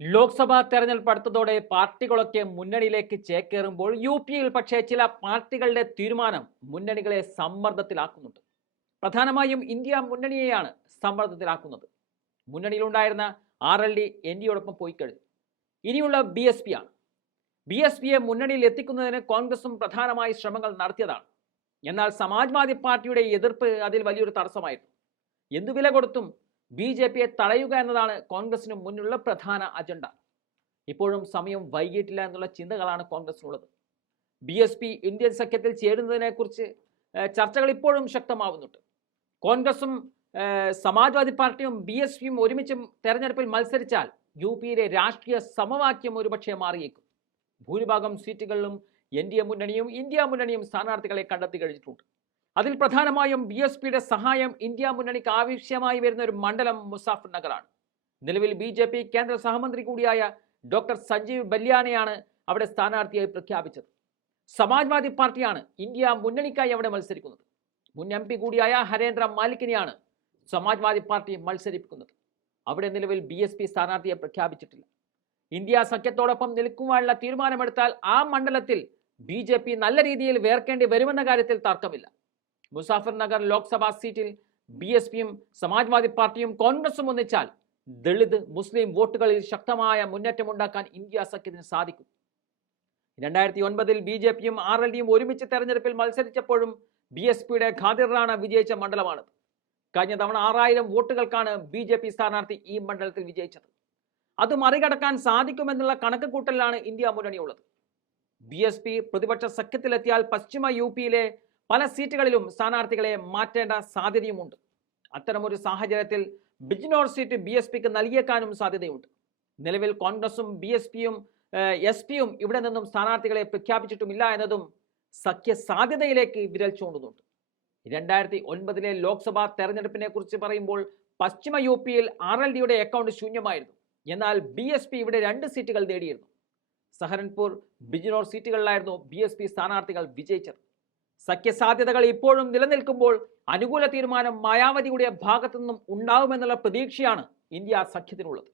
ലോക്സഭാ തെരഞ്ഞെടുപ്പ് അടുത്തതോടെ പാർട്ടികളൊക്കെ മുന്നണിയിലേക്ക് ചേക്കേറുമ്പോൾ യു.പിയിൽ പക്ഷേ ചില പാർട്ടികളുടെ തീരുമാനം മുന്നണികളെ സമ്മർദ്ദത്തിലാക്കുന്നുണ്ട്. പ്രധാനമായും ഇന്ത്യ മുന്നണിയെയാണ് സമ്മർദ്ദത്തിലാക്കുന്നത്. മുന്നണിയിലുണ്ടായിരുന്ന RLD NDയോടൊപ്പം പോയി കഴിഞ്ഞു. ഇനിയുള്ള BSP ആണ്. BSPയെ മുന്നണിയിൽ എത്തിക്കുന്നതിന് കോൺഗ്രസും പ്രധാനമായി ശ്രമങ്ങൾ നടത്തിയതാണ്. എന്നാൽ സമാജ്വാദി പാർട്ടിയുടെ എതിർപ്പ് അതിൽ വലിയൊരു തടസ്സമായിരുന്നു. എന്തു വില കൊടുത്തും BJPയെ തടയുക എന്നതാണ് കോൺഗ്രസിന് മുന്നിലുള്ള പ്രധാന അജണ്ട. ഇപ്പോഴും സമയം വൈകിട്ടില്ല എന്നുള്ള ചിന്തകളാണ് കോൺഗ്രസിനുള്ളത്. BSP ഇന്ത്യൻ സഖ്യത്തിൽ ചേരുന്നതിനെക്കുറിച്ച് ചർച്ചകൾ ഇപ്പോഴും ശക്തമാവുന്നുണ്ട്. കോൺഗ്രസും സമാജ്വാദി പാർട്ടിയും BSPയും ഒരുമിച്ച് തെരഞ്ഞെടുപ്പിൽ മത്സരിച്ചാൽ യു.പിയിലെ രാഷ്ട്രീയ സമവാക്യം ഒരുപക്ഷെ മാറിയേക്കും. ഭൂരിഭാഗം സീറ്റുകളിലും NDA മുന്നണിയും ഇന്ത്യ മുന്നണിയും സ്ഥാനാർത്ഥികളെ കണ്ടെത്തി കഴിഞ്ഞിട്ടുണ്ട്. അതിൽ പ്രധാനമായും BSPയുടെ സഹായം ഇന്ത്യ മുന്നണിക്ക് ആവശ്യമായി വരുന്ന ഒരു മണ്ഡലം മുസാഫർ നഗറാണ്. നിലവിൽ BJP കേന്ദ്ര സഹമന്ത്രി കൂടിയായ ഡോക്ടർ സഞ്ജീവ് ബല്യാനെയാണ് അവിടെ സ്ഥാനാർത്ഥിയായി പ്രഖ്യാപിച്ചത്. സമാജ്വാദി പാർട്ടിയാണ് ഇന്ത്യ മുന്നണിക്കായി അവിടെ മത്സരിക്കുന്നത്. മുൻ MP കൂടിയായ ഹരേന്ദ്ര മാലിക്കിനെയാണ് സമാജ്വാദി പാർട്ടി മത്സരിപ്പിക്കുന്നത്. അവിടെ നിലവിൽ BSP സ്ഥാനാർത്ഥിയെ പ്രഖ്യാപിച്ചിട്ടില്ല. ഇന്ത്യ സഖ്യത്തോടൊപ്പം നിൽക്കുവാനുള്ള തീരുമാനമെടുത്താൽ ആ മണ്ഡലത്തിൽ BJP നല്ല രീതിയിൽ വേർക്കേണ്ടി വരുമെന്ന കാര്യത്തിൽ തർക്കമില്ല. മുസാഫർ നഗർ ലോക്സഭാ സീറ്റിൽ BSPയും സമാജ്വാദി പാർട്ടിയും കോൺഗ്രസും ഒന്നിച്ചാൽ ദളിത് മുസ്ലിം വോട്ടുകളിൽ ശക്തമായ മുന്നേറ്റമുണ്ടാക്കാൻ ഇന്ത്യ സഖ്യത്തിന് സാധിക്കും. 2009 BJPയും RLDയും ഒരുമിച്ച് തെരഞ്ഞെടുപ്പിൽ മത്സരിച്ചപ്പോഴും BSPയുടെ ഖാദിർ റാണ വിജയിച്ച മണ്ഡലമാണിത്. കഴിഞ്ഞ തവണ 6000 വോട്ടുകൾക്കാണ് BJP സ്ഥാനാർത്ഥി ഈ മണ്ഡലത്തിൽ വിജയിച്ചത്. അത് മറികടക്കാൻ സാധിക്കുമെന്നുള്ള കണക്ക് കൂട്ടലിലാണ് ഇന്ത്യ മുന്നണിയുള്ളത്. BSP പ്രതിപക്ഷ സഖ്യത്തിലെത്തിയാൽ പശ്ചിമ യു.പിയിലെ പല സീറ്റുകളിലും സ്ഥാനാർത്ഥികളെ മാറ്റേണ്ട സാധ്യതയുമുണ്ട്. അത്തരമൊരു സാഹചര്യത്തിൽ ബിജ്നോർ സീറ്റ് BSPക്ക് നൽകിയേക്കാനും സാധ്യതയുണ്ട്. നിലവിൽ കോൺഗ്രസും BSPയും SP-യും ഇവിടെ നിന്നും സ്ഥാനാർത്ഥികളെ പ്രഖ്യാപിച്ചിട്ടുമില്ല എന്നതും സഖ്യ സാധ്യതയിലേക്ക് വിരൽ ചൂണ്ടുന്നുണ്ട്. 2009 ലോക്സഭാ തെരഞ്ഞെടുപ്പിനെ കുറിച്ച് പറയുമ്പോൾ പശ്ചിമ യു.പിയിൽ RLDയുടെ അക്കൗണ്ട് ശൂന്യമായിരുന്നു. എന്നാൽ BSP ഇവിടെ 2 സീറ്റുകൾ നേടിയിരുന്നു. സഹരൻപൂർ, ബിജ്നോർ സീറ്റുകളിലായിരുന്നു BSP സ്ഥാനാർത്ഥികൾ വിജയിച്ചത്. സഖ്യസാധ്യതകൾ ഇപ്പോഴും നിലനിൽക്കുമ്പോൾ അനുകൂല തീരുമാനം മായാവതിയുടെ ഭാഗത്തു നിന്നും ഉണ്ടാവുമെന്നുള്ള പ്രതീക്ഷയാണ് ഇന്ത്യ സഖ്യത്തിനുള്ളത്.